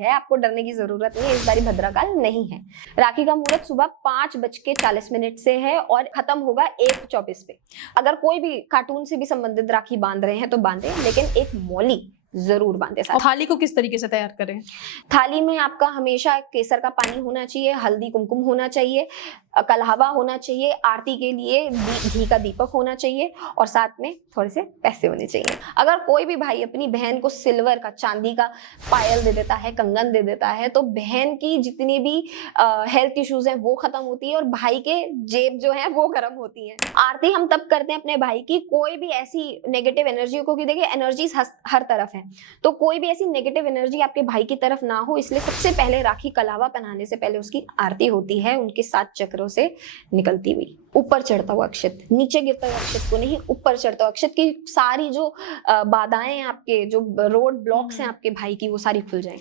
है, आपको डरने की जरूरत नहीं है, इस बारी भद्रकाल नहीं है। राखी का मुहूर्त सुबह 5:40 से है और खत्म होगा 1:24 पे। अगर कोई भी कार्टून से भी संबंधित राखी बांध रहे हैं तो बांधे, लेकिन एक मौली जरूर बांधे साथ। थाली को किस तरीके से तैयार करें? थाली में आपका हमेशा केसर का पानी होना चाहिए, हल्दी कुमकुम होना चाहिए, कलहवा होना चाहिए, आरती के लिए घी का दीपक होना चाहिए और साथ में थोड़े से पैसे होने चाहिए। अगर कोई भी भाई अपनी बहन को सिल्वर का, चांदी का पायल दे देता है, कंगन दे देता है, तो बहन की जितनी भी हेल्थ इश्यूज हैं वो खत्म होती है और भाई के जेब जो है वो गर्म होती है। आरती हम तब करते हैं अपने भाई की, कोई भी ऐसी नेगेटिव एनर्जी, क्योंकि देखिए एनर्जीज हर तरफ है, तो कोई भी ऐसी नेगेटिव एनर्जी आपके भाई की तरफ ना हो, इसलिए सबसे पहले राखी कलावा पहनाने से पहले उसकी आरती होती है, उनके 7 चक्रों से निकलती हुई। ऊपर चढ़ता हुआ अक्षत, नीचे गिरता हुआ अक्षत को नहीं, ऊपर चढ़ता हुआ अक्षत की सारी जो बाधाएं हैं आपके, जो रोड ब्लॉक्स हैं आपके भाई की, वो सारी खुल जाएं।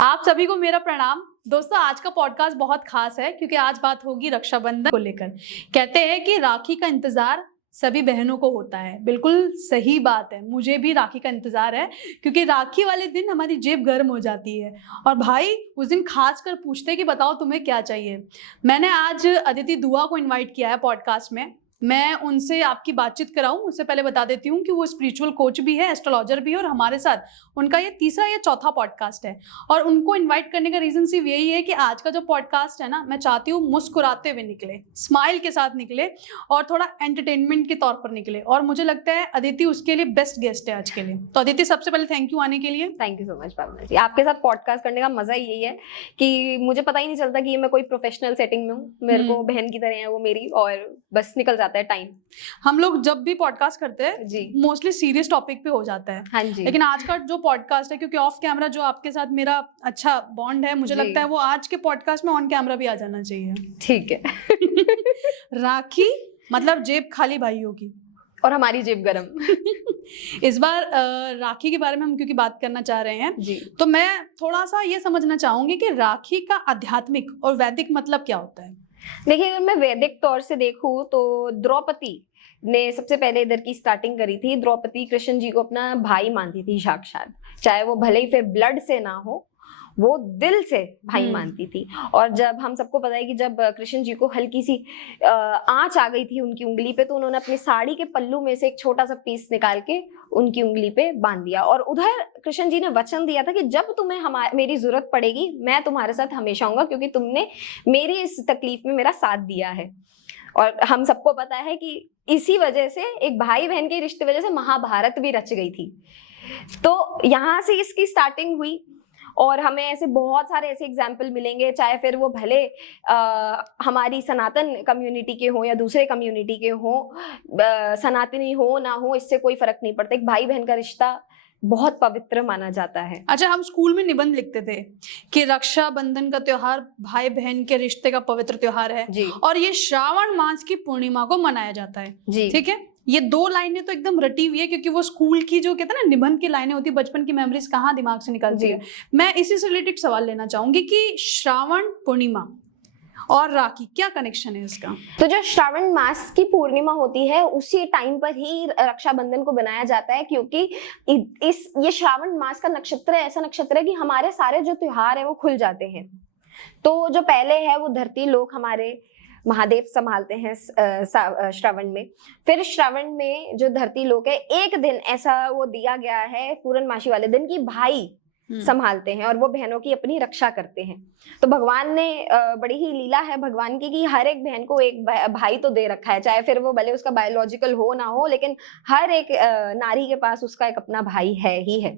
आप सभी को मेरा प्रणाम। दोस्तों, आज का पॉडकास्ट बहुत खास है क्योंकि आज बात होगी रक्षाबंधन को लेकर। कहते हैं कि राखी का इंतजार सभी बहनों को होता है। बिल्कुल सही बात है, मुझे भी राखी का इंतजार है क्योंकि राखी वाले दिन हमारी जेब गर्म हो जाती है और भाई उस दिन खास कर पूछते हैं कि बताओ तुम्हें क्या चाहिए। मैंने आज अदिति दुआ को इनवाइट किया है पॉडकास्ट में। मैं उनसे आपकी बातचीत कराऊं उससे पहले बता देती हूँ कि वो स्पिरिचुअल कोच भी है, एस्ट्रोलॉजर भी है और हमारे साथ उनका ये 3रा या 4था पॉडकास्ट है। और उनको इनवाइट करने का रीजन सिर्फ यही है कि आज का जो पॉडकास्ट है ना, मैं चाहती हूँ मुस्कुराते हुए निकले, स्माइल के साथ निकले और थोड़ा एंटरटेनमेंट के तौर पर निकले। और मुझे लगता है अदिति उसके लिए बेस्ट गेस्ट है आज के लिए। तो अदिति, सबसे पहले थैंक यू आने के लिए। थैंक यू सो मच भावना जी। आपके साथ पॉडकास्ट करने का मजा ही यही है कि मुझे पता ही नहीं चलता कि मैं कोई प्रोफेशनल सेटिंग में हूँ, मेरे को बहन की तरह है वो मेरी, और बस निकल जाता है टाइम। हम लोग जब भी पॉडकास्ट करते हैं जी, मोस्टली सीरियस टॉपिक पे हो जाता है। हाँ जी। लेकिन आज का जो पॉडकास्ट है, क्योंकि ऑफ कैमरा जो आपके साथ मेरा अच्छा बॉन्ड है, मुझे लगता है वो आज के पॉडकास्ट में ऑन कैमरा भी आ जाना चाहिए। ठीक है। राखी मतलब जेब खाली भाइयों की और हमारी जेब गरम। इस बार राखी के बारे में हम क्योंकि बात करना चाह रहे हैं जी, तो मैं थोड़ा सा ये समझना चाहूंगी कि राखी का आध्यात्मिक और वैदिक मतलब क्या होता है। देखिए अगर मैं वैदिक तौर से देखूं तो द्रौपदी ने सबसे पहले इधर की स्टार्टिंग करी थी। द्रौपदी कृष्ण जी को अपना भाई मानती थी साक्षात, चाहे वो भले ही फिर ब्लड से ना हो, वो दिल से भाई मानती थी। और जब हम सबको पता है कि जब कृष्ण जी को हल्की सी आंच आ गई थी उनकी उंगली पे, तो उन्होंने अपनी साड़ी के पल्लू में से एक छोटा सा पीस निकाल के उनकी उंगली पे बांध दिया। और उधर कृष्ण जी ने वचन दिया था कि जब तुम्हें मेरी जरूरत पड़ेगी मैं तुम्हारे साथ हमेशा आऊंगा, क्योंकि तुमने मेरी इस तकलीफ में मेरा साथ दिया है। और हम सबको पता है कि इसी वजह से, एक भाई बहन के रिश्ते वजह से महाभारत भी रच गई थी। तो यहाँ से इसकी स्टार्टिंग हुई और हमें ऐसे बहुत सारे ऐसे एग्जाम्पल मिलेंगे, चाहे फिर वो भले हमारी सनातन कम्युनिटी के हो या दूसरे कम्युनिटी के हो, सनातनी हो ना हो, इससे कोई फर्क नहीं पड़ता। एक भाई बहन का रिश्ता बहुत पवित्र माना जाता है। अच्छा, हम स्कूल में निबंध लिखते थे कि रक्षाबंधन का त्योहार भाई बहन के रिश्ते का पवित्र त्योहार है जी, और ये श्रावण मास की पूर्णिमा को मनाया जाता है। जी, ठीक है, ये 2 लाइनें तो एकदम रटी हुई है क्योंकि वो स्कूल की जो कहते हैं ना निबंध की लाइनें होती है, बचपन की मेमोरीज कहाँ दिमाग से निकलती है। मैं इसी से रिलेटेड सवाल लेना चाहूंगी कि श्रावण पूर्णिमा और राखी क्या कनेक्शन है इसका? तो जो श्रावण मास की पूर्णिमा होती है उसी टाइम पर ही रक्षाबंधन को बनाया जाता है, क्योंकि ये श्रावण मास का नक्षत्र ऐसा नक्षत्र है कि हमारे सारे जो त्योहार है वो खुल जाते हैं। तो जो पहले है वो धरती लोक हमारे महादेव संभालते हैं श्रावण में। फिर श्रावण में जो धरती लोक है, एक दिन ऐसा वो दिया गया है पूर्णमासी वाले दिन की भाई संभालते हैं और वो बहनों की अपनी रक्षा करते हैं। तो भगवान ने बड़ी ही लीला है भगवान की कि हर एक बहन को एक भाई तो दे रखा है, चाहे फिर वो भले उसका बायोलॉजिकल हो ना हो, लेकिन हर एक नारी के पास उसका एक अपना भाई है ही है।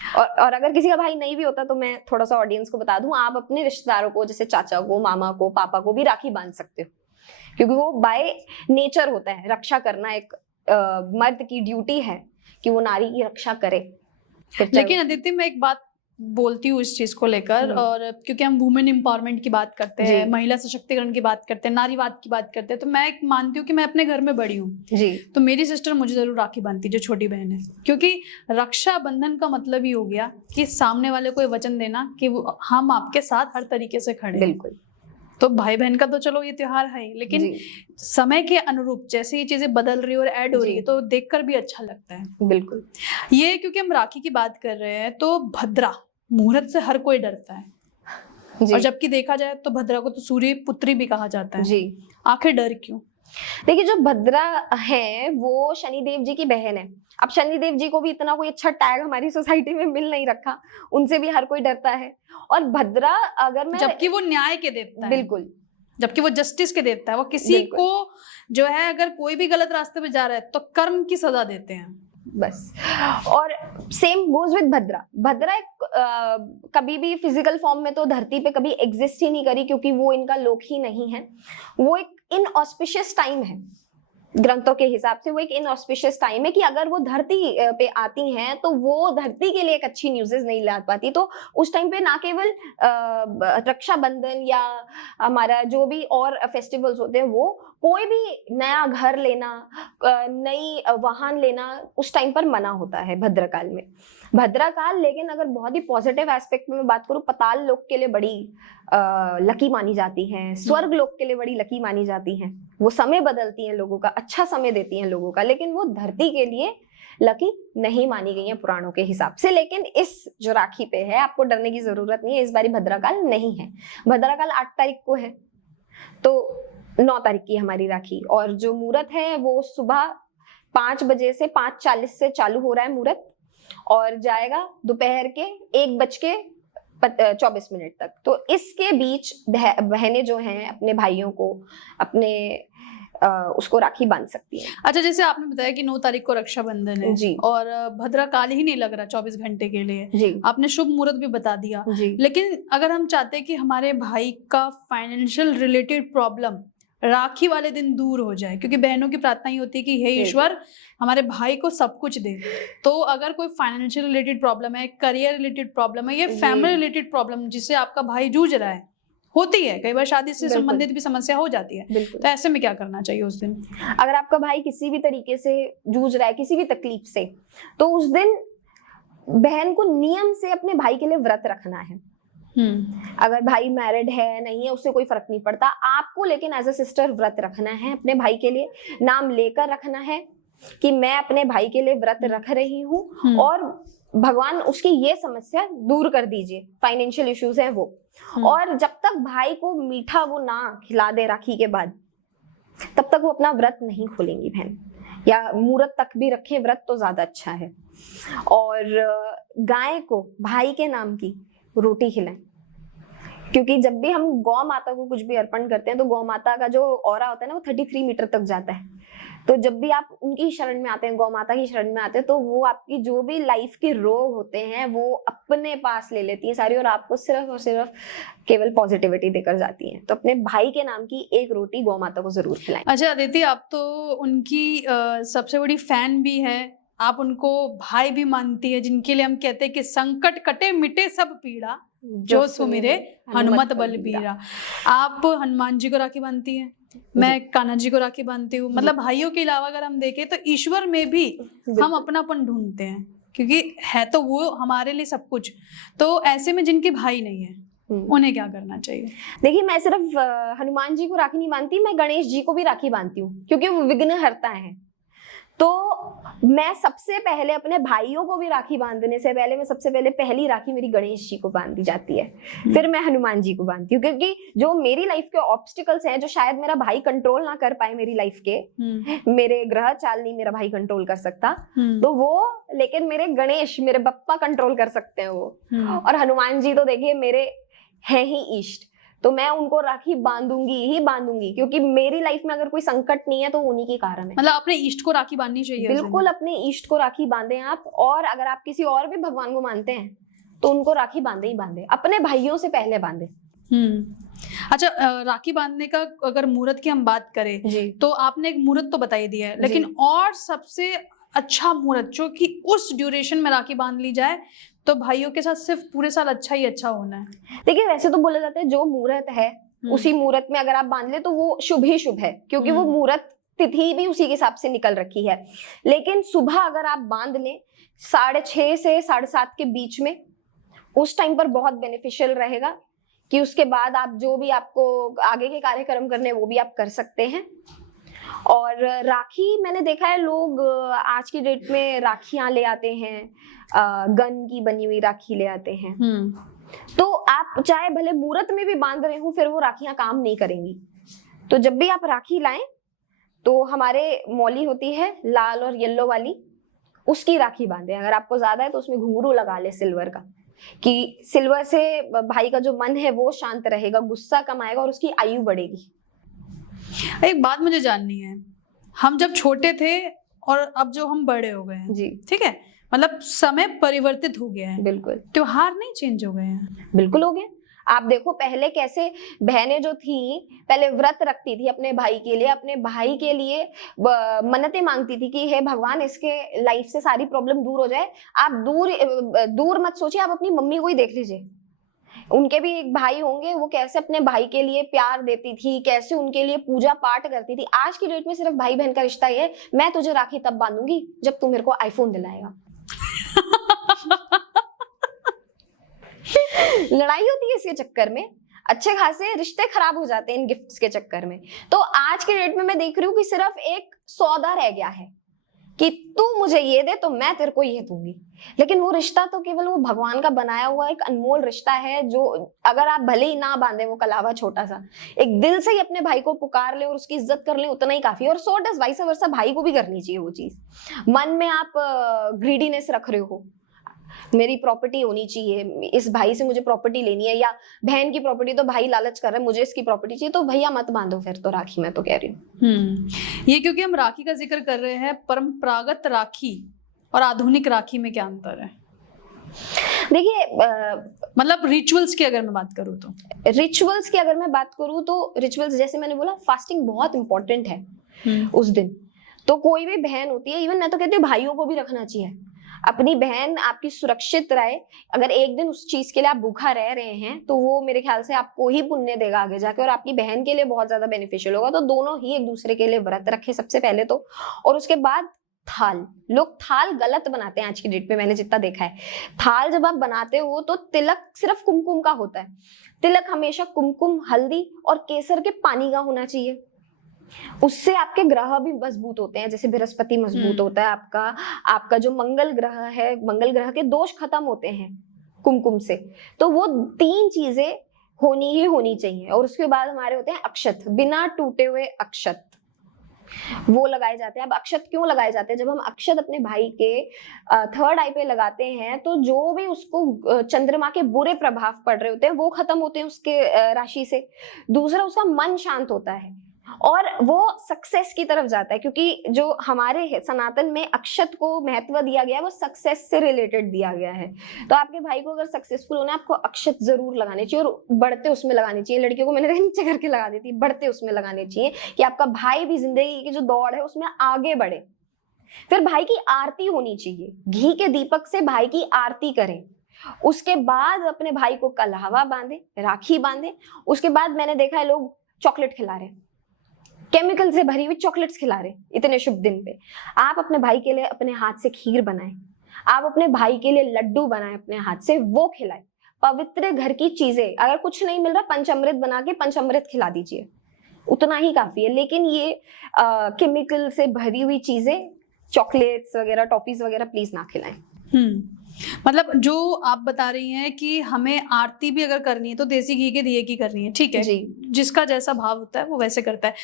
और अगर किसी का भाई नहीं भी होता तो मैं थोड़ा सा ऑडियंस को बता दूं, आप अपने रिश्तेदारों को, जैसे चाचा को, मामा को, पापा को भी राखी बांध सकते हो, क्योंकि वो बाय नेचर होता है रक्षा करना। एक मर्द की ड्यूटी है कि वो नारी की रक्षा करे। लेकिन अदिति, मैं एक बात बोलती हूँ इस चीज को लेकर, और क्योंकि हम वुमेन एम्पावरमेंट की बात करते हैं, महिला सशक्तिकरण की बात करते हैं, नारीवाद की बात करते हैं, तो मैं एक मानती हूँ कि मैं अपने घर में बड़ी हूँ जी, तो मेरी सिस्टर मुझे जरूर राखी बांधती जो छोटी बहन है, क्योंकि रक्षाबंधन का मतलब ही हो गया कि सामने वाले को वचन देना कि हम आपके साथ हर तरीके से खड़े हैं। बिल्कुल। तो भाई बहन का तो चलो ये त्योहार है ही, लेकिन जी, समय के अनुरूप जैसे ये चीजें बदल रही है और ऐड हो रही है जी। तो देखकर भी अच्छा लगता है। बिल्कुल। ये क्योंकि हम राखी की बात कर रहे हैं तो भद्रा मुहूर्त से हर कोई डरता है, जी, और जबकि देखा जाए तो भद्रा को तो सूर्य पुत्री भी कहा जाता है। जी। आखिर डर क्यों? देखिए, जो भद्रा है वो शनिदेव जी की बहन है। अब शनिदेव जी को भी इतना कोई अच्छा टैग हमारी सोसाइटी में मिल नहीं रखा, उनसे भी हर कोई डरता है। और भद्रा, अगर मैं जबकि वो न्याय के देवता है, बिल्कुल, जबकि वो जस्टिस के देवता है, वो किसी बिल्कुल। को जो है अगर कोई भी गलत रास्ते पे जा रहा है तो कर्म की सजा देते हैं। बस। और सेम गोज विद भद्रा। भद्रा कभी भी फिजिकल फॉर्म में तो धरती पे कभी एग्जिस्ट ही नहीं करी, क्योंकि वो इनका लोक ही नहीं है। वो एक इनऑस्पिशियस टाइम है, ग्रंथों के हिसाब से वो एक इनऑस्पिशियस टाइम है कि अगर वो धरती पे आती हैं तो वो धरती के लिए एक अच्छी न्यूज़ेस नहीं ला पाती। तो उस टाइम पे ना केवल रक्षाबंधन या हमारा जो भी और फेस्टिवल्स होते हैं, वो कोई भी नया घर लेना, नई वाहन लेना उस टाइम पर मना होता है भद्रकाल में। भद्रकाल, लेकिन अगर बहुत ही पॉजिटिव एस्पेक्ट में मैं बात करूं, पताल लोक के लिए बड़ी लकी मानी जाती हैं, स्वर्ग लोक के लिए बड़ी लकी मानी जाती हैं। वो समय बदलती हैं लोगों का, अच्छा समय देती हैं लोगों का, लेकिन वो धरती के लिए लकी नहीं मानी गई है पुराणों के हिसाब से। लेकिन इस जो राखी पे है, आपको डरने की जरूरत नहीं है, इस बारी भद्रकाल नहीं है। भद्रकाल 8 तारीख को है, तो 9 तारीख की हमारी राखी। और जो मुहूर्त है वो सुबह 5 बजे से 5:40 से चालू हो रहा है मुहूर्त, और जाएगा दोपहर के 1:24 तक। तो इसके बीच बहनें जो हैं अपने भाइयों को अपने उसको राखी बांध सकती है। अच्छा, जैसे आपने बताया कि 9 तारीख को रक्षाबंधन है जी, और भद्रकाल ही नहीं लग रहा 24 घंटे के लिए, जी, आपने शुभ मुहूर्त भी बता दिया। जी, लेकिन अगर हम चाहते हैं कि हमारे भाई का फाइनेंशियल रिलेटेड प्रॉब्लम राखी वाले दिन दूर हो जाए, क्योंकि बहनों की प्रार्थना ही होती है कि हे ईश्वर हमारे भाई को सब कुछ दे, तो अगर कोई फाइनेंशियल रिलेटेड प्रॉब्लम है, करियर रिलेटेड प्रॉब्लम है, ये फैमिली रिलेटेड प्रॉब्लम जिससे आपका भाई जूझ रहा है, होती है कई बार, शादी से बिल्कुल। संबंधित भी समस्या हो जाती है, बिल्कुल। तो ऐसे में क्या करना चाहिए उस दिन? अगर आपका भाई किसी भी तरीके से जूझ रहा है, किसी भी तकलीफ से, तो उस दिन बहन को नियम से अपने भाई के लिए व्रत रखना है। अगर भाई मैरिड है नहीं है उससे कोई फर्क नहीं पड़ता, आपको लेकिन एज अ सिस्टर व्रत रखना है अपने भाई के लिए, नाम लेकर रखना है कि मैं अपने भाई के लिए व्रत रख रही हूँ, और भगवान उसकी ये समस्या दूर कर दीजिए, फाइनेंशियल इश्यूज हैं वो। और जब तक भाई को मीठा वो ना खिला दे राखी के बाद, तब तक वो अपना व्रत नहीं खोलेंगी बहन, या मुहूर्त तक भी रखें व्रत तो ज्यादा अच्छा है। और गाय को भाई के नाम की रोटी खिलाएं, क्योंकि जब भी हम गौ माता को कुछ भी अर्पण करते हैं तो गौ माता का जो ऑरा होता है ना वो 33 मीटर तक जाता है। तो जब भी आप उनकी शरण में आते हैं, गौ माता की शरण में आते हैं, तो वो आपकी जो भी लाइफ के रोग होते हैं वो अपने पास ले लेती है सारी, और आपको सिर्फ और सिर्फ केवल पॉजिटिविटी देकर जाती है। तो अपने भाई के नाम की एक रोटी गौ माता को जरूर खिलाएं। अच्छा अदिति, आप तो उनकी सबसे बड़ी फैन भी है, आप उनको भाई भी मानती है, जिनके लिए हम कहते हैं कि संकट कटे मिटे सब पीड़ा, जो सुमिरे हनुमत बलबीरा। आप हनुमान जी को राखी बांधती हैं, मैं कान्हा जी को राखी बांधती हूँ। मतलब भाइयों के अलावा अगर हम देखें तो ईश्वर में भी हम अपनापन ढूंढते हैं, क्योंकि है तो वो हमारे लिए सब कुछ। तो ऐसे में जिनके भाई नहीं है उन्हें क्या करना चाहिए? देखिए, मैं सिर्फ हनुमान जी को राखी नहीं बांधती, मैं गणेश जी को भी राखी बांधती हूँ, क्योंकि वो विघ्नहर्ता है। तो मैं सबसे पहले अपने भाइयों को भी राखी बांधने से पहले मैं सबसे पहले पहली राखी मेरी गणेश जी को बांधी जाती है, फिर मैं हनुमान जी को बांधती हूँ, क्योंकि जो मेरी लाइफ के ऑब्स्टिकल्स हैं जो शायद मेरा भाई कंट्रोल ना कर पाए मेरी लाइफ के, मेरे ग्रह चाल नहीं मेरा भाई कंट्रोल कर सकता, तो वो लेकिन मेरे गणेश, मेरे बप्पा कंट्रोल कर सकते हैं वो। और हनुमान जी तो देखिए मेरे हैं ही इष्ट, तो मैं उनको राखी बांधूंगी ही बांधूंगी, क्योंकि मेरी लाइफ में अगर कोई संकट नहीं है तो उन्हीं के कारण है। मतलब अपने इष्ट को राखी बांधनी चाहिए। बिल्कुल, अपने इष्ट को राखी बांधे आप। और अगर आप किसी और भी भगवान को मानते हैं तो उनको राखी बांधे ही बांधे, अपने भाइयों से पहले बांधे। अच्छा, राखी बांधने का अगर मुहूर्त की हम बात करें जी, तो आपने एक मुहूर्त तो बता ही दिया है, लेकिन और सबसे अच्छा मुहूर्त जो कि उस ड्यूरेशन में राखी बांध ली जाए तो भाइयों के साथ सिर्फ पूरे साल अच्छा ही अच्छा होना है। देखिए वैसे तो बोला जाता है जो मुहूर्त है उसी मुहूर्त में अगर आप बांध ले तो वो शुभ ही शुभ है, क्योंकि वो मुहूर्त तिथि भी उसी के हिसाब से निकल रखी है। लेकिन सुबह अगर आप बांध लें 6:30 से 7:30 के बीच में, उस टाइम पर बहुत बेनिफिशियल रहेगा, कि उसके बाद आप जो भी आपको आगे के कार्यक्रम करने हैं वो भी आप कर सकते हैं। और राखी मैंने देखा है लोग आज की डेट में राखियां ले आते हैं, गन की बनी हुई राखी ले आते हैं। तो आप चाहे भले मुहूर्त में भी बांध रहे हो, फिर वो राखियां काम नहीं करेंगी। तो जब भी आप राखी लाएं तो हमारे मौली होती है लाल और येलो वाली, उसकी राखी बांधे। अगर आपको ज्यादा है तो उसमें घुंघरू लगा ले सिल्वर का, कि सिल्वर से भाई का जो मन है वो शांत रहेगा, गुस्सा कम आएगा और उसकी आयु बढ़ेगी। एक बात मुझे जाननी है, हम जब छोटे थे और अब जो हम बड़े हो गए हैं जी, ठीक है, मतलब समय परिवर्तित हो गया है, बिल्कुल त्योहार नहीं चेंज हो गए हैं? बिल्कुल हो गए। आप देखो पहले कैसे बहनें जो थी पहले व्रत रखती थी अपने भाई के लिए, अपने भाई के लिए मन्नतें मांगती थी कि हे भगवान इसके लाइफ से सारी प्रॉब्लम दूर हो जाए। आप दूर मत सोचिए, आप अपनी मम्मी को ही देख लीजिए, उनके भी एक भाई होंगे, वो कैसे अपने भाई के लिए प्यार देती थी, कैसे उनके लिए पूजा पाठ करती थी। आज की डेट में सिर्फ भाई बहन का रिश्ता ये है, मैं तुझे राखी तब बांधूंगी जब तू मेरे को आईफोन दिलाएगा। लड़ाई होती है इसके चक्कर में, अच्छे खासे रिश्ते खराब हो जाते हैं इन गिफ्ट्स के चक्कर में। तो आज के डेट में मैं देख रही हूँ कि सिर्फ एक सौदा रह गया है कि तू मुझे ये दे तो मैं तेरे को ये दूंगी। लेकिन वो रिश्ता तो केवल वो भगवान का बनाया हुआ एक अनमोल रिश्ता है, जो अगर आप भले ही ना बांधे वो कलावा छोटा सा, एक दिल से ही अपने भाई को पुकार ले और उसकी इज्जत कर ले, उतना ही काफी। और सो डज वाइस वर्सा, भाई को भी करनी चाहिए वो चीज। मन में आप ग्रीडीनेस रख रहे हो, मेरी प्रॉपर्टी होनी चाहिए, इस भाई से मुझे प्रॉपर्टी लेनी है, या बहन की प्रॉपर्टी तो भाई लालच कर रहा है मुझे इसकी प्रॉपर्टी चाहिए, तो भैया मत बांधो फिर तो राखी। मैं तो कह रही हूँ ये क्योंकि हम राखी का जिक्र कर रहे हैं, परंपरागत राखी और आधुनिक राखी में क्या अंतर है? देखिए मतलब रिचुअल्स की अगर मैं बात करूँ तो, रिचुअल्स की अगर मैं बात करूँ तो रिचुअल्स जैसे मैंने बोला, फास्टिंग बहुत इंपॉर्टेंट है उस दिन। तो कोई भी बहन होती है, इवन मैं तो कहती हूँ भाइयों को भी रखना चाहिए। अपनी बहन आपकी सुरक्षित रहे, अगर एक दिन उस चीज के लिए आप भूखा रह रहे हैं तो वो मेरे ख्याल से आपको ही पुण्य देगा आगे जाके, और आपकी बहन के लिए बहुत ज्यादा बेनिफिशियल होगा। तो दोनों ही एक दूसरे के लिए व्रत रखे सबसे पहले तो। और उसके बाद थाल, लोग थाल गलत बनाते हैं आज की डेट में, मैंने जितना देखा है। थाल जब आप बनाते हो तो तिलक सिर्फ कुमकुम का होता है। तिलक हमेशा कुमकुम, हल्दी और केसर के पानी का होना चाहिए। उससे आपके ग्रह भी मजबूत होते हैं, जैसे बृहस्पति मजबूत होता है आपका जो मंगल ग्रह है, मंगल ग्रह के दोष खत्म होते हैं कुमकुम से। तो वो 3 चीजें होनी ही होनी चाहिए। और उसके बाद हमारे होते हैं अक्षत, बिना टूटे हुए अक्षत, वो लगाए जाते हैं। अब अक्षत क्यों लगाए जाते हैं? जब हम अक्षत अपने भाई के 3rd आई पे लगाते हैं तो जो भी उसको चंद्रमा के बुरे प्रभाव पड़ रहे होते हैं वो खत्म होते हैं उसके राशि से। दूसरा, उसका मन शांत होता है और वो सक्सेस की तरफ जाता है, क्योंकि जो हमारे सनातन में अक्षत को महत्व दिया गया है वो सक्सेस से रिलेटेड दिया गया है। तो आपके भाई को अगर सक्सेसफुल होना है, आपको अक्षत जरूर लगाने चाहिए, और बढ़ते उसमें लगानी चाहिए। लड़कियों को मैंने नीचे करके लगा दी थी, बढ़ते उसमें लगाने चाहिए कि आपका भाई भी जिंदगी की जो दौड़ है उसमें आगे बढ़े। फिर भाई की आरती होनी चाहिए, घी के दीपक से भाई की आरती करें। उसके बाद अपने भाई को कलहवा बांधे, राखी बांधे। उसके बाद मैंने देखा है लोग चॉकलेट खिला रहे, केमिकल से भरी हुई चॉकलेट्स खिला रहे इतने शुभ दिन पे। आप अपने भाई के लिए अपने हाथ से खीर बनाएं, आप अपने भाई के लिए लड्डू बनाएं अपने हाथ से, वो खिलाएं। पवित्र घर की चीजें, अगर कुछ नहीं मिल रहा पंचामृत बना के पंचामृत खिला दीजिए, उतना ही काफी है। लेकिन ये केमिकल से भरी हुई चीजें, चॉकलेट्स वगैरह, टॉफीज वगैरह प्लीज ना खिलाएं। मतलब जो आप बता रही हैं कि हमें आरती भी अगर करनी है तो देसी घी के दिए की करनी है, ठीक है जी। जिसका जैसा भाव होता है वो वैसे करता है।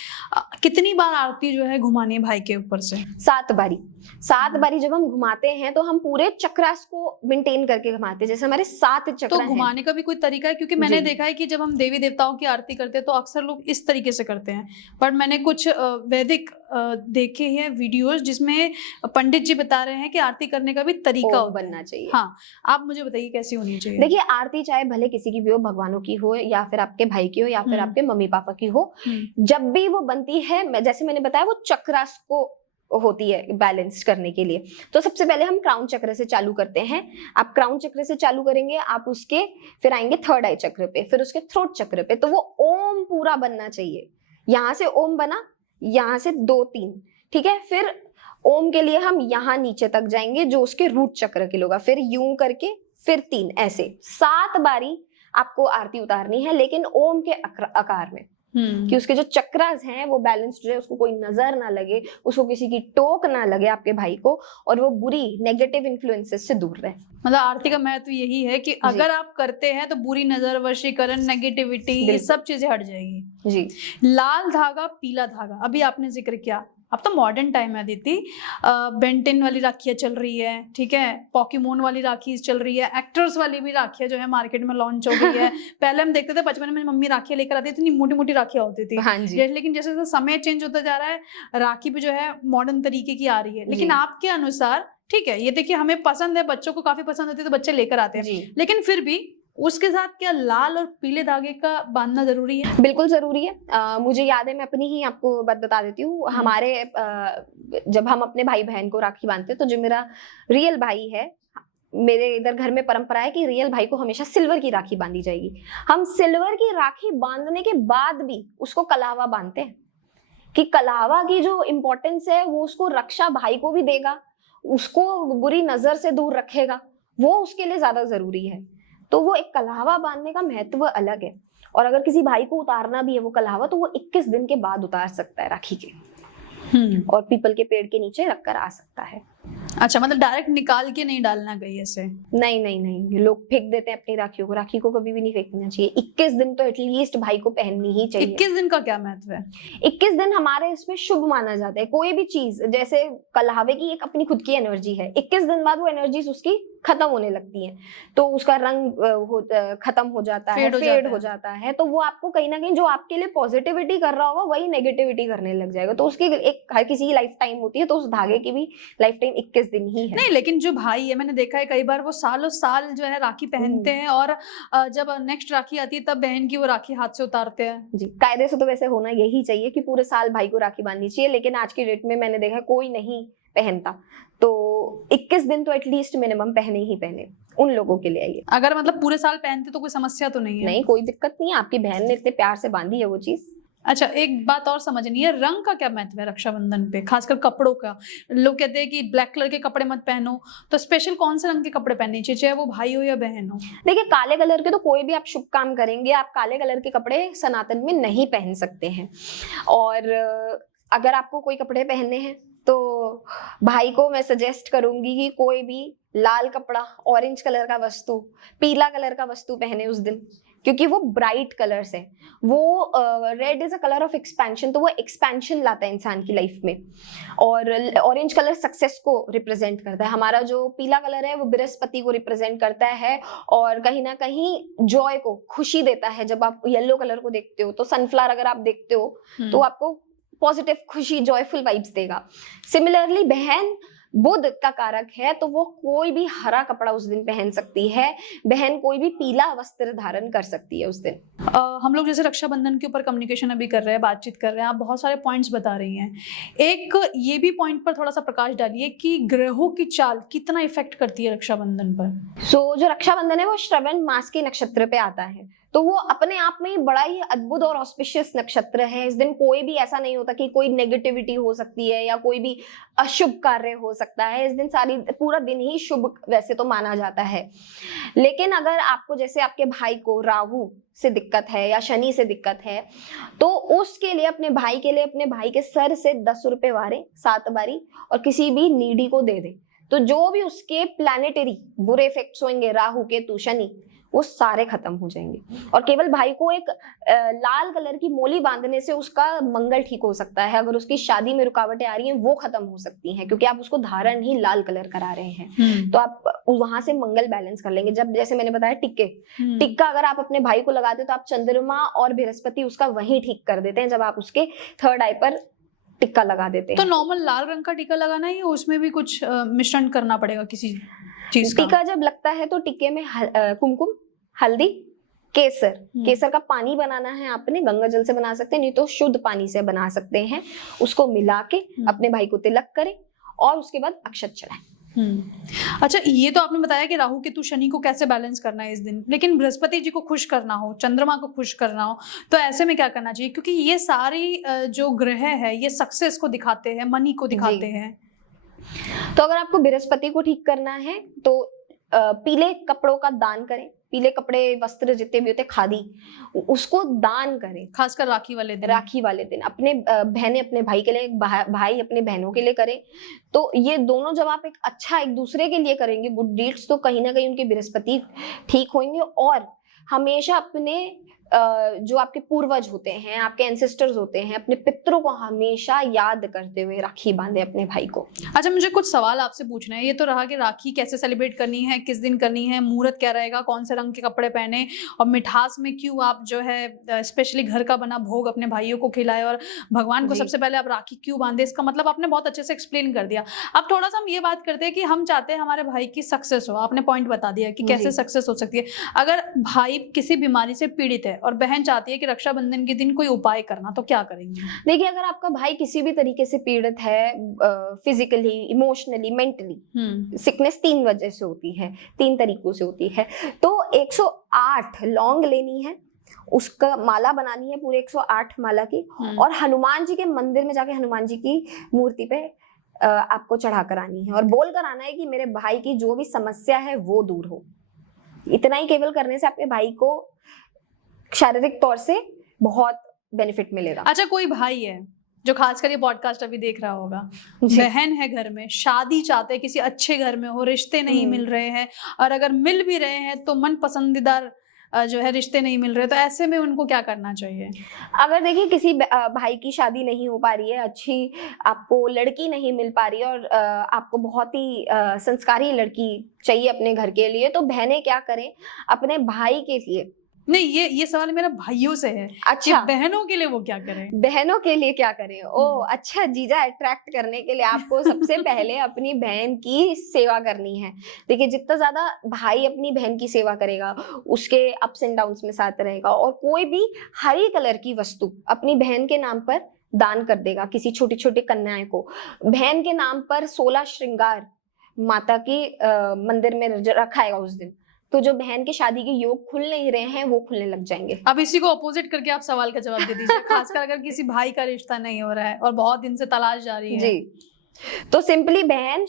कितनी बार आरती जो है घुमानी है भाई के ऊपर से? 7 बारी। 7 बारी जब हम घुमाते हैं तो हम पूरे चक्रास को मेंटेन करके घुमाते हैं, जैसे हमारे 7 चक्र तो घुमाने का भी कोई तरीका है? क्योंकि मैंने देखा है कि जब हम देवी देवताओं की आरती करते हैं तो अक्सर लोग इस तरीके से करते हैं, पर मैंने कुछ वैदिक देखे हैं वीडियोस जिसमें पंडित जी बता रहे हैं कि आरती करने का भी तरीका बनना चाहिए। हाँ, आप मुझे बताइए कैसी होनी चाहिए? देखिए, आरती चाहे भले किसी की भी हो, भगवानों की हो या फिर आपके भाई की हो या फिर आपके मम्मी पापा की हो, जब भी वो बनती है, जैसे मैंने बताया, वो चक्रास को होती है बैलेंस करने के लिए। तो सबसे पहले हम क्राउन चक्र से चालू करते हैं। आप क्राउन चक्र से चालू करेंगे, आप उसके फिर आएंगे 3rd आई चक्र पे, फिर उसके थ्रोट चक्र पे। तो वो ओम पूरा बनना चाहिए, यहाँ से ओम बना, यहाँ से 2-3, ठीक है। फिर ओम के लिए हम यहाँ नीचे तक जाएंगे जो उसके रूट चक्र के लोग, फिर यूं करके फिर 3, ऐसे 7 बारी आपको आरती उतारनी है, लेकिन ओम के आकार में, कि उसके जो चक्रास हैं वो बैलेंस्ड रहे, उसको कोई नजर ना लगे, उसको किसी की टोक ना लगे आपके भाई को, और वो बुरी नेगेटिव इन्फ्लुएंसेस से दूर रहे। मतलब आरती का महत्व यही है कि अगर आप करते हैं तो बुरी नजर, वशीकरण, नेगेटिविटी, ये सब चीजें हट जाएगी जी। लाल धागा, पीला धागा, अभी आपने जिक्र किया। अब तो मॉडर्न टाइम है दीदी, बेंटेन वाली राखियां चल रही है, ठीक है, पॉकीमोन वाली राखी चल रही है, एक्टर्स वाली भी राखियां जो है मार्केट में लॉन्च हो गई है। पहले हम देखते थे बचपन में मम्मी राखियां लेकर आती थी, इतनी मोटी मोटी राखियां होती थी। हाँ जी। लेकिन जैसे जैसे समय चेंज होता जा रहा है, राखी भी जो है मॉडर्न तरीके की आ रही है। लेकिन आपके अनुसार, ठीक है, ये देखिए हमें पसंद है, बच्चों को काफी पसंद होती है तो बच्चे लेकर आते हैं, लेकिन फिर भी उसके साथ क्या लाल और पीले धागे का बांधना जरूरी है? बिल्कुल जरूरी है। मुझे याद है, मैं अपनी ही आपको बात बता देती हूँ। हमारे जब हम अपने भाई बहन को राखी बांधते हैं, तो जो मेरा रियल भाई है, मेरे इधर घर में परंपरा है कि रियल भाई को हमेशा सिल्वर की राखी बांधी जाएगी। हम सिल्वर की राखी बांधने के बाद भी उसको कलावा बांधते हैं, कि कलावा की जो इम्पोर्टेंस है वो उसको रक्षा भाई को भी देगा, उसको बुरी नजर से दूर रखेगा, वो उसके लिए ज्यादा जरूरी है। तो वो एक कलावा बांधने का महत्व अलग है। और अगर किसी भाई को उतारना भी है वो कलावा, तो वो 21 दिन के बाद उतार सकता है राखी के, और पीपल के पेड़ के नीचे रखकर आ सकता है। अच्छा, मतलब डायरेक्ट निकाल के नहीं डालना गई ऐसे? नहीं नहीं नहीं, लोग फेंक देते हैं अपनी राखियों को। राखी को कभी भी नहीं फेंकना चाहिए। 21 दिन तो एटलीस्ट भाई को पहननी ही चाहिए। 21 दिन का क्या महत्व है? 21 दिन हमारे इसमें शुभ माना जाता है। कोई भी चीज, जैसे कलावे की एक अपनी खुद की एनर्जी है, 21 दिन बाद वो एनर्जी उसकी खत्म होने लगती है, तो उसका रंग खत्म हो जाता है, फेड हो जाता है। तो वो आपको कहीं ना कहीं जो आपके लिए पॉजिटिविटी कर रहा होगा वही नेगेटिविटी करने लग जाएगा। तो उसकी एक, हर किसी की लाइफ टाइम होती है, तो उस धागे की भी लाइफ टाइम 21 दिन ही है। नहीं, लेकिन जो भाई है, मैंने देखा है कई बार वो सालों साल जो है राखी पहनते हैं, और जब नेक्स्ट राखी आती है तब बहन की वो राखी हाथ से उतारते हैं। जी, कायदे से तो वैसे होना यही चाहिए कि पूरे साल भाई को राखी बांधनी चाहिए, लेकिन आज की डेट में मैंने देखा कोई नहीं पहनता। तो 21 दिन तो एटलीस्ट मिनिमम पहने ही पहने, उन लोगों के लिए ये। अगर मतलब पूरे साल पहनते तो कोई समस्या तो नहीं है? नहीं, कोई दिक्कत नहीं है। आपकी बहन ने इतने प्यार से बांधी है वो चीज। अच्छा, एक बात और समझनी है, रंग का क्या महत्व है रक्षाबंधन पे, खासकर कपड़ों का? लोग कहते हैं कि ब्लैक कलर के कपड़े मत पहनो, तो स्पेशल कौन से रंग के कपड़े पहनने चाहिए, चाहे वो भाई हो या बहन हो? देखिए, काले कलर के तो कोई भी आप शुभ काम करेंगे, आप काले कलर के कपड़े सनातन में नहीं पहन सकते हैं। और अगर आपको कोई कपड़े पहनने हैं तो भाई को मैं सजेस्ट करूंगी कि कोई भी लाल कपड़ा, ऑरेंज कलर का वस्तु, पीला कलर का वस्तु पहने उस दिन, क्योंकि वो ब्राइट कलर्स है। वो red is a colour of expansion, तो वो एक्सपेंशन लाता है इंसान की लाइफ में। और ऑरेंज कलर सक्सेस को रिप्रेजेंट करता है। हमारा जो पीला कलर है वो बृहस्पति को रिप्रेजेंट करता है, और कहीं ना कहीं जॉय को, खुशी देता है। जब आप येलो कलर को देखते हो, तो सनफ्लावर अगर आप देखते हो तो आपको पॉजिटिव, खुशी, जॉयफुल वाइब्स देगा। सिमिलरली बहन बुध का कारक है, तो वो कोई भी हरा कपड़ा उस दिन पहन सकती है। बहन कोई भी पीला वस्त्र धारण कर सकती है उस दिन। हम लोग जैसे रक्षाबंधन के ऊपर कम्युनिकेशन अभी कर रहे हैं, बातचीत कर रहे हैं, आप बहुत सारे पॉइंट्स बता रही हैं। एक ये भी पॉइंट पर थोड़ा सा प्रकाश डालिए कि ग्रहों की चाल कितना इफेक्ट करती है रक्षाबंधन पर? जो रक्षाबंधन है वो श्रवण मास के नक्षत्र पे आता है, तो वो अपने आप में बड़ा ही अद्भुत और ऑस्पिशियस नक्षत्र है। इस दिन कोई भी ऐसा नहीं होता कि कोई नेगेटिविटी हो सकती है या कोई भी अशुभ कार्य हो सकता है। इस दिन पूरा दिन ही शुभ वैसे तो माना जाता है। लेकिन अगर आपको, जैसे आपके भाई को राहु से दिक्कत है या शनि से दिक्कत है, तो उसके लिए अपने भाई के लिए अपने भाई के सर से 10 रुपए वारे 7 बारी और किसी भी नीडी को दे दे, तो जो भी उसके प्लैनेटरी बुरे इफेक्ट्स होंगे, राहु केतु शनि, वो सारे खत्म हो जाएंगे। और केवल भाई को एक लाल कलर की मोली बांधने से उसका मंगल ठीक हो सकता है। अगर उसकी शादी में रुकावटें आ रही हैं वो खत्म हो सकती हैं, क्योंकि आप उसको धारण ही लाल कलर करा रहे हैं। तो आप वहां से मंगल बैलेंस कर लेंगे। जब जैसे मैंने बताया टिक्का अगर आप अपने भाई को लगाते हो तो आप चंद्रमा और बृहस्पति उसका वही ठीक कर देते हैं जब आप उसके थर्ड आई पर टिक्का लगा देते हैं। तो नॉर्मल लाल रंग का टिक्का लगाना है या उसमें भी कुछ मिश्रण करना पड़ेगा किसी चीज का? टिक्का जब लगता है तो टिक्के में कुमकुम, हल्दी, केसर का पानी बनाना है आपने, गंगा जल से बना सकते हैं, नहीं तो शुद्ध पानी से बना सकते हैं। उसको मिला के अपने भाई को तिलक करें और उसके बाद अक्षत चढ़ाएं। अच्छा, ये तो आपने बताया कि राहु केतु शनि को कैसे बैलेंस करना है इस दिन, लेकिन बृहस्पति जी को खुश करना हो, चंद्रमा को खुश करना हो, तो ऐसे में क्या करना चाहिए? क्योंकि ये सारी जो ग्रह है ये सक्सेस को दिखाते हैं, मनी को दिखाते हैं। तो अगर आपको बृहस्पति को ठीक करना है तो पीले कपड़ों का दान करें। पीले कपड़े वस्त्र जितने भी होते हैं खादी, उसको दान करें। खासकर राखी वाले दिन। राखी वाले दिन अपने बहनें अपने भाई के लिए, भाई अपने बहनों के लिए करें। तो ये दोनों जब आप एक अच्छा एक दूसरे के लिए करेंगे गुड डीड्स, तो कहीं ना कहीं उनके बृहस्पति ठीक होंगे। और हमेशा अपने जो आपके पूर्वज होते हैं, आपके एंसेस्टर्स होते हैं, अपने पितरों को हमेशा याद करते हुए राखी बांधे अपने भाई को। अच्छा, मुझे कुछ सवाल आपसे पूछना है। ये तो रहा कि राखी कैसे सेलिब्रेट करनी है, किस दिन करनी है, मुहूर्त क्या रहेगा, कौन से रंग के कपड़े पहने, और मिठास में क्यों आप जो है स्पेशली घर का बना भोग अपने भाइयों को खिलाए, और भगवान को सबसे पहले आप राखी क्यों बांधे, इसका मतलब आपने बहुत अच्छे से एक्सप्लेन कर दिया। अब थोड़ा सा हम ये बात करते हैं कि हम चाहते हैं हमारे भाई की सक्सेस हो। आपने पॉइंट बता दिया कि कैसे सक्सेस हो सकती है। अगर भाई किसी बीमारी से पीड़ित है और बहन चाहती है कि रक्षाबंधन के दिन कोई उपाय करना, तो क्या करेंगे? देखिए, अगर आपका भाई किसी भी तरीके से पीड़ित है, फिजिकली, इमोशनली, मेंटली, सिकनेस 3 वजह से होती है, 3 तरीकों से होती है। तो 108 लौंग लेनी है, उसका माला बनानी है पूरे 108 माला की, और हनुमान जी के मंदिर में जाके हनुमान जी की मूर्ति पे आपको चढ़ा कर आनी है, और बोल कर आना है कि मेरे भाई की जो भी समस्या है वो दूर हो। इतना ही केवल करने से आपके भाई को शारीरिक तौर से बहुत बेनिफिट मिलेगा। अच्छा, कोई भाई है जो खासकर ये पॉडकास्ट अभी देख रहा होगा, बहन है घर में, शादी चाहते हैं, किसी अच्छे घर में हो, रिश्ते नहीं मिल रहे हैं, और अगर मिल भी रहे हैं तो मन पसंदीदार जो है रिश्ते नहीं मिल रहे, तो ऐसे में उनको क्या करना चाहिए? अगर देखिए किसी भाई की शादी नहीं हो पा रही है, अच्छी आपको लड़की नहीं मिल पा रही है, और आपको बहुत ही संस्कारी लड़की चाहिए अपने घर के लिए, तो बहनें क्या करें, अपने भाई के लिए। नहीं, ये सवाल मेरा भाइयों से है। अच्छा, बहनों के लिए वो क्या करें? बहनों के लिए क्या करें? ओ अच्छा, जीजा अट्रैक्ट करने के लिए आपको सबसे पहले अपनी बहन की सेवा करनी है। देखिए, जितना ज्यादा भाई अपनी बहन की सेवा करेगा, उसके अप्स एंड डाउन्स में साथ रहेगा, और कोई भी हरी कलर की वस्तु अपनी बहन के नाम पर दान कर देगा, किसी छोटी छोटी कन्याएं को बहन के नाम पर 16 श्रृंगार माता की मंदिर में रखाएगा उस दिन, तो जो बहन के शादी के योग खुल नहीं रहे हैं वो खुलने लग जाएंगे। अब इसी को अपोजिट करके आप सवाल का जवाब दे दीजिए। खासकर अगर किसी भाई का रिश्ता नहीं हो रहा है और बहुत दिन से तलाश जारी है। जी, तो सिंपली बहन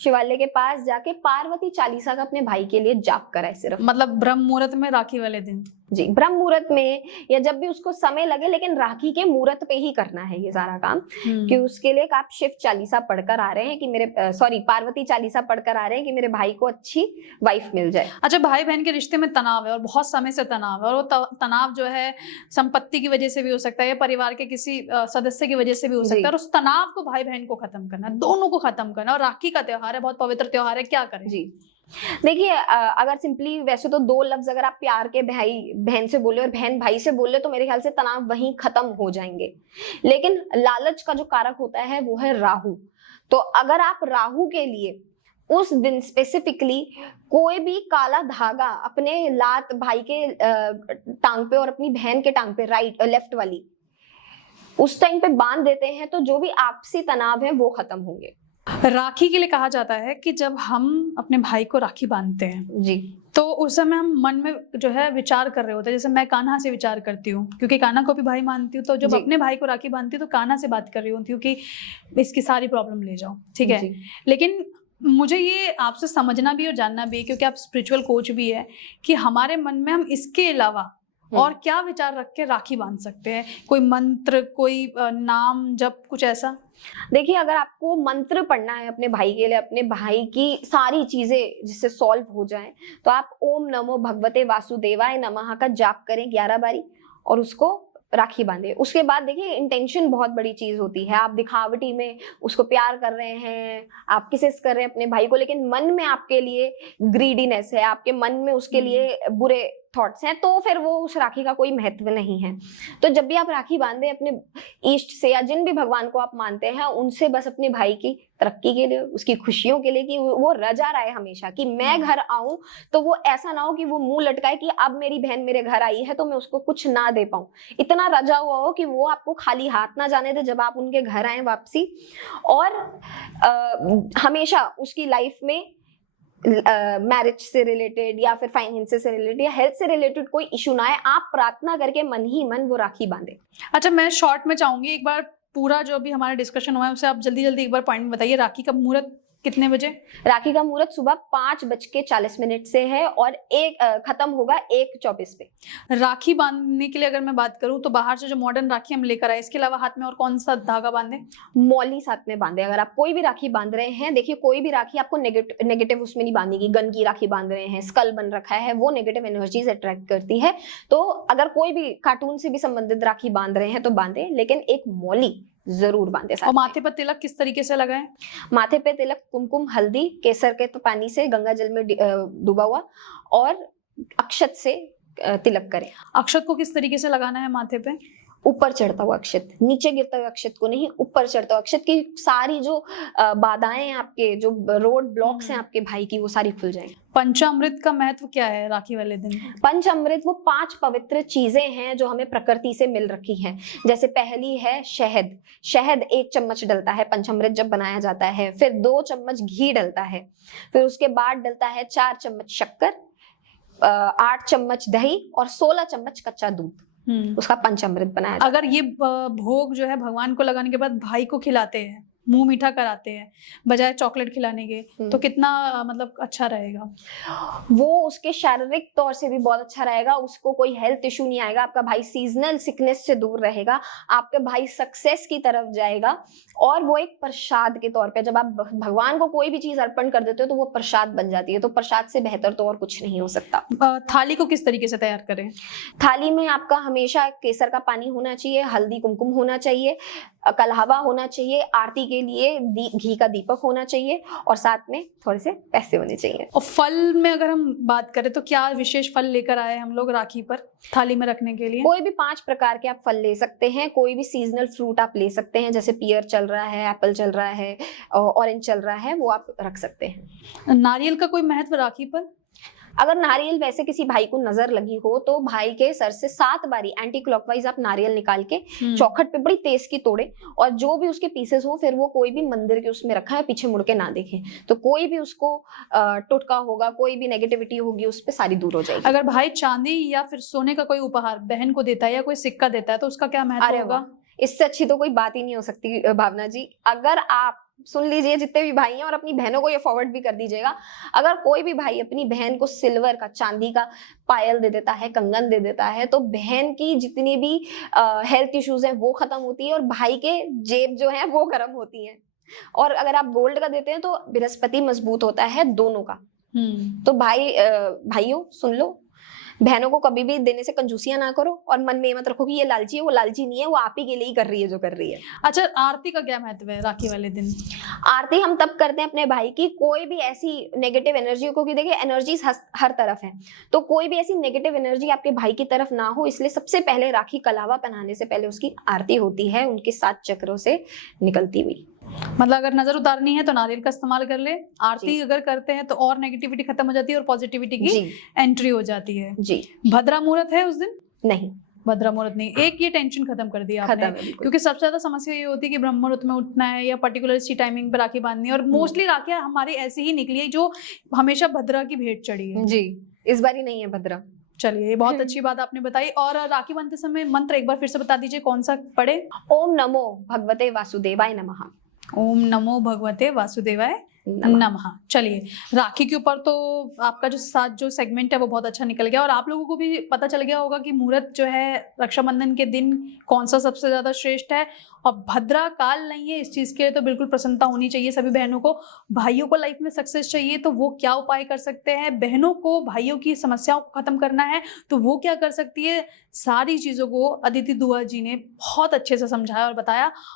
शिवालय के पास जाके पार्वती चालीसा का अपने भाई के लिए जाप कराए सिर्फ। मतलब ब्रह्म मुहूर्त में, राखी वाले दिन? जी, ब्रह्म मुहूर्त में या जब भी उसको समय लगे, लेकिन राखी के मुहूर्त पे ही करना है ये सारा काम। कि उसके लिए आप शिव चालीसा पढ़कर आ रहे हैं कि पार्वती चालीसा पढ़कर आ रहे हैं कि मेरे भाई को अच्छी वाइफ मिल जाए। अच्छा, भाई बहन के रिश्ते में तनाव है और बहुत समय से तनाव है, और वो तनाव जो है संपत्ति की वजह से भी हो सकता है या परिवार के किसी सदस्य की वजह से भी हो सकता है, और उस तनाव को भाई बहन को खत्म करना, दोनों को खत्म करना। और राखी का त्योहार है, बहुत पवित्र त्योहार है, क्या करें? जी, देखिए, अगर सिंपली वैसे तो 2 लफ्ज अगर आप प्यार के भाई बहन से बोले और बहन भाई से बोले, तो मेरे ख्याल से तनाव वहीं खत्म हो जाएंगे। लेकिन लालच का जो कारक होता है वो है राहु। तो अगर आप राहु के लिए उस दिन स्पेसिफिकली कोई भी काला धागा अपने लात भाई के टांग पे और अपनी बहन के टांग पे लेफ्ट वाली उस टाइम पे बांध देते हैं, तो जो भी आपसी तनाव है वो खत्म होंगे। राखी के लिए कहा जाता है कि जब हम अपने भाई को राखी बांधते हैं जी, तो उस समय हम मन में जो है विचार कर रहे होते हैं। जैसे मैं कान्हा से विचार करती हूँ, क्योंकि कान्हा को भी भाई मानती हूँ, तो जब अपने भाई को राखी बांधती हूँ तो कान्हा से बात कर रही होती हूँ कि इसकी सारी प्रॉब्लम ले जाओ, ठीक है। लेकिन मुझे ये आपसे समझना भी और जानना भी, क्योंकि आप स्पिरिचुअल कोच भी है, कि हमारे मन में हम इसके अलावा और क्या विचार रख के राखी बांध सकते हैं? कोई मंत्र, कोई नाम जप, कुछ ऐसा? देखिए, अगर आपको मंत्र पढ़ना है अपने भाई के लिए, अपने भाई की सारी चीजें जिससे सॉल्व हो जाएं, तो आप ओम नमो भगवते वासुदेवाय नमः का जाप करें 11 बारी और उसको राखी बांधे। उसके बाद देखिए, इंटेंशन बहुत बड़ी चीज होती है। आप दिखावटी में उसको प्यार कर रहे हैं, आप किसेस कर रहे हैं अपने भाई को, लेकिन मन में आपके लिए ग्रीडीनेस है, आपके मन में उसके लिए बुरे थॉट्स हैं, तो फिर वो उस राखी का कोई महत्व नहीं है। तो जब भी आप राखी बांधे अपने इष्ट से या जिन भी भगवान को आप मानते हैं उनसे, बस अपने भाई की तरक्की के लिए, उसकी खुशियों के लिए, कि वो रजा रहा है हमेशा कि मैं घर आऊं तो वो ऐसा ना हो कि वो मुंह लटकाए कि अब मेरी बहन मेरे घर आई है तो मैं उसको कुछ ना दे पाऊं। इतना रजा हुआ हो कि वो आपको खाली हाथ ना जाने दे जब आप उनके घर आए वापसी। और हमेशा उसकी लाइफ में मैरिज से रिलेटेड या फिर फाइनेंस से रिलेटेड या हेल्थ से रिलेटेड कोई इशू ना आए, आप प्रार्थना करके मन ही मन वो राखी बांधे। अच्छा, मैं शॉर्ट में चाहूंगी एक बार पूरा जो भी हमारा डिस्कशन हुआ है उसे आप जल्दी जल्दी एक बार पॉइंट में बताइए। राखी का मुहूर्त कितने बजे? राखी का मुहूर्त सुबह 5:40 से है और खत्म होगा 1:24 पे। राखी बांधने के लिए अगर मैं बात करूं तो बाहर से जो मॉडर्न राखी हम लेकर आए, इसके अलावा हाथ में और कौन सा धागा बांधे? मौली साथ में बांधे। अगर आप कोई भी राखी बांध रहे हैं, देखिए कोई भी राखी आपको नेगेटिव उसमें नहीं बांधेगी। गन की राखी बांध रहे हैं, स्कल बन रखा है, वो नेगेटिव एनर्जीज अट्रैक्ट करती है। तो अगर कोई भी कार्टून से भी संबंधित राखी बांध रहे हैं तो बांधे, लेकिन एक मौली जरूर बांधे साथ और में। माथे पर तिलक किस तरीके से लगाएं? माथे पे तिलक कुमकुम, हल्दी, केसर के तो पानी से गंगा जल में डूबा हुआ और अक्षत से तिलक करें। अक्षत को किस तरीके से लगाना है माथे पे? ऊपर चढ़ता हुआ अक्षत, नीचे गिरता हुआ अक्षत को नहीं, ऊपर चढ़ता हुआ अक्षत की सारी जो बाधाएं हैं आपके, जो रोड ब्लॉक्स हैं आपके भाई की, वो सारी खुल जाएंगी। पंचामृत का महत्व क्या है राखी वाले दिन? पंचामृत वो 5 पवित्र चीजें हैं जो हमें प्रकृति से मिल रखी हैं। जैसे पहली है शहद। शहद 1 चम्मच डलता है पंचामृत जब बनाया जाता है। फिर 2 चम्मच घी डलता है। फिर उसके बाद डलता है 4 चम्मच शक्कर, 8 चम्मच दही और 16 चम्मच कच्चा दूध। उसका पंचामृत बनाया जाता है। अगर ये भोग जो है भगवान को लगाने के बाद भाई को खिलाते हैं, मुंह मीठा कराते हैं बजाय चॉकलेट खिलाने के, तो कितना मतलब अच्छा रहेगा? वो उसके शारीरिक तौर से भी बहुत अच्छा रहेगा। उसको कोई हेल्थ इशू नहीं आएगा। आपका भाई सीजनल सिकनेस से दूर रहेगा। आपका भाई सक्सेस की तरफ जाएगा। और वो एक प्रसाद के तौर पे, जब आप भगवान को कोई भी चीज अर्पण कर देते हो तो वो प्रसाद बन जाती है। तो प्रसाद से बेहतर तो और कुछ नहीं हो सकता। थाली को किस तरीके से तैयार करें? थाली में आपका हमेशा केसर का पानी होना चाहिए, हल्दी कुमकुम होना चाहिए, कलहवा होना चाहिए, आरती के लिए घी का दीपक होना चाहिए और साथ में थोड़े से पैसे होने चाहिए। और फल में अगर हम बात करें तो क्या विशेष फल लेकर आए हम लोग राखी पर थाली में रखने के लिए? कोई भी 5 प्रकार के आप फल ले सकते हैं। कोई भी सीजनल फ्रूट आप ले सकते हैं। जैसे पियर चल रहा है, एप्पल चल रहा है, ऑरेंज चल रहा है, वो आप रख सकते हैं। नारियल का कोई महत्व राखी पर? अगर नारियल वैसे किसी भाई को नजर लगी हो तो भाई के सर से 7 बारी एंटी क्लॉकवाइज आप नारियल निकाल के चौखट पे बड़ी तेज की तोड़े और जो भी उसके पीसेस हो फिर वो कोई भी मंदिर के उसमें रखा है, पीछे मुड़ के ना देखे। तो कोई भी उसको टुटका होगा, कोई भी नेगेटिविटी होगी उस पे सारी दूर हो जाएगी। अगर भाई चांदी या फिर सोने का कोई उपहार बहन को देता है या कोई सिक्का देता है तो उसका क्या महत्व होगा? इससे अच्छी तो कोई बात ही नहीं हो सकती भावना जी। अगर आप सुन लीजिए, जितने भी भाई हैं, और अपनी बहनों को ये फॉरवर्ड भी कर दीजिएगा, अगर कोई भी भाई अपनी बहन को सिल्वर का, चांदी का पायल दे देता है, कंगन दे देता है, तो बहन की जितनी भी हेल्थ इश्यूज हैं वो खत्म होती है और भाई के जेब जो है वो गर्म होती है। और अगर आप गोल्ड का देते हैं तो बृहस्पति मजबूत होता है दोनों का। तो भाइयों सुन लो, बहनों को कभी भी देने से कंजूसियां ना करो और मन में मत रखो कि ये लालची है, वो लालची नहीं है, वो आप ही के लिए ही कर रही है जो कर रही है। अच्छा, आरती का क्या महत्व है राखी वाले दिन? आरती हम तब करते हैं अपने भाई की। कोई भी ऐसी नेगेटिव एनर्जी, क्योंकि देखिए एनर्जीज हर तरफ है, तो कोई भी ऐसी नेगेटिव एनर्जी आपके भाई की तरफ ना हो, इसलिए सबसे पहले राखी कलावा पहनाने से पहले उसकी आरती होती है, उनके 7 चक्रों से निकलती हुई। मतलब अगर नजर उतारनी है तो नारियल का इस्तेमाल कर ले। आरती अगर करते हैं तो और नेगेटिविटी खत्म हो जाती है और पॉजिटिविटी की एंट्री हो जाती है। जी। भद्रा मुहूर्त है उस दिन? नहीं, भद्रा मुहूर्त नहीं। एक ये टेंशन खत्म कर दिया आपने, क्योंकि सबसे ज्यादा समस्या ये होती है कि ब्रह्म मुहूर्त में उठना है या पर्टिकुलर सी टाइमिंग पर राखी बांधनी है, और मोस्टली राखियां हमारी ऐसी ही निकली है जो हमेशा भद्रा की भेंट चढ़ी है। जी, इस बार ही नहीं है भद्रा। चलिए, ये बहुत अच्छी बात आपने बताई। और राखी बांधते समय मंत्र एक बार फिर से बता दीजिए, कौन सा पढ़े? ओम नमो भगवते वासुदेवाय नमः। ओम नमो भगवते वासुदेवाय नमः। चलिए, राखी के ऊपर तो आपका जो सेगमेंट है वो बहुत अच्छा निकल गया और आप लोगों को भी पता चल गया होगा कि मुहूर्त जो है रक्षाबंधन के दिन कौन सा सबसे ज्यादा श्रेष्ठ है। और भद्रा काल नहीं है, इस चीज के लिए तो बिल्कुल प्रसन्नता होनी चाहिए सभी बहनों को। भाइयों को लाइफ में सक्सेस चाहिए तो वो क्या उपाय कर सकते हैं, बहनों को भाइयों की समस्याओं को खत्म करना है तो वो क्या कर सकती है, सारी चीजों को अदिति दुआ जी ने बहुत अच्छे से समझाया और बताया।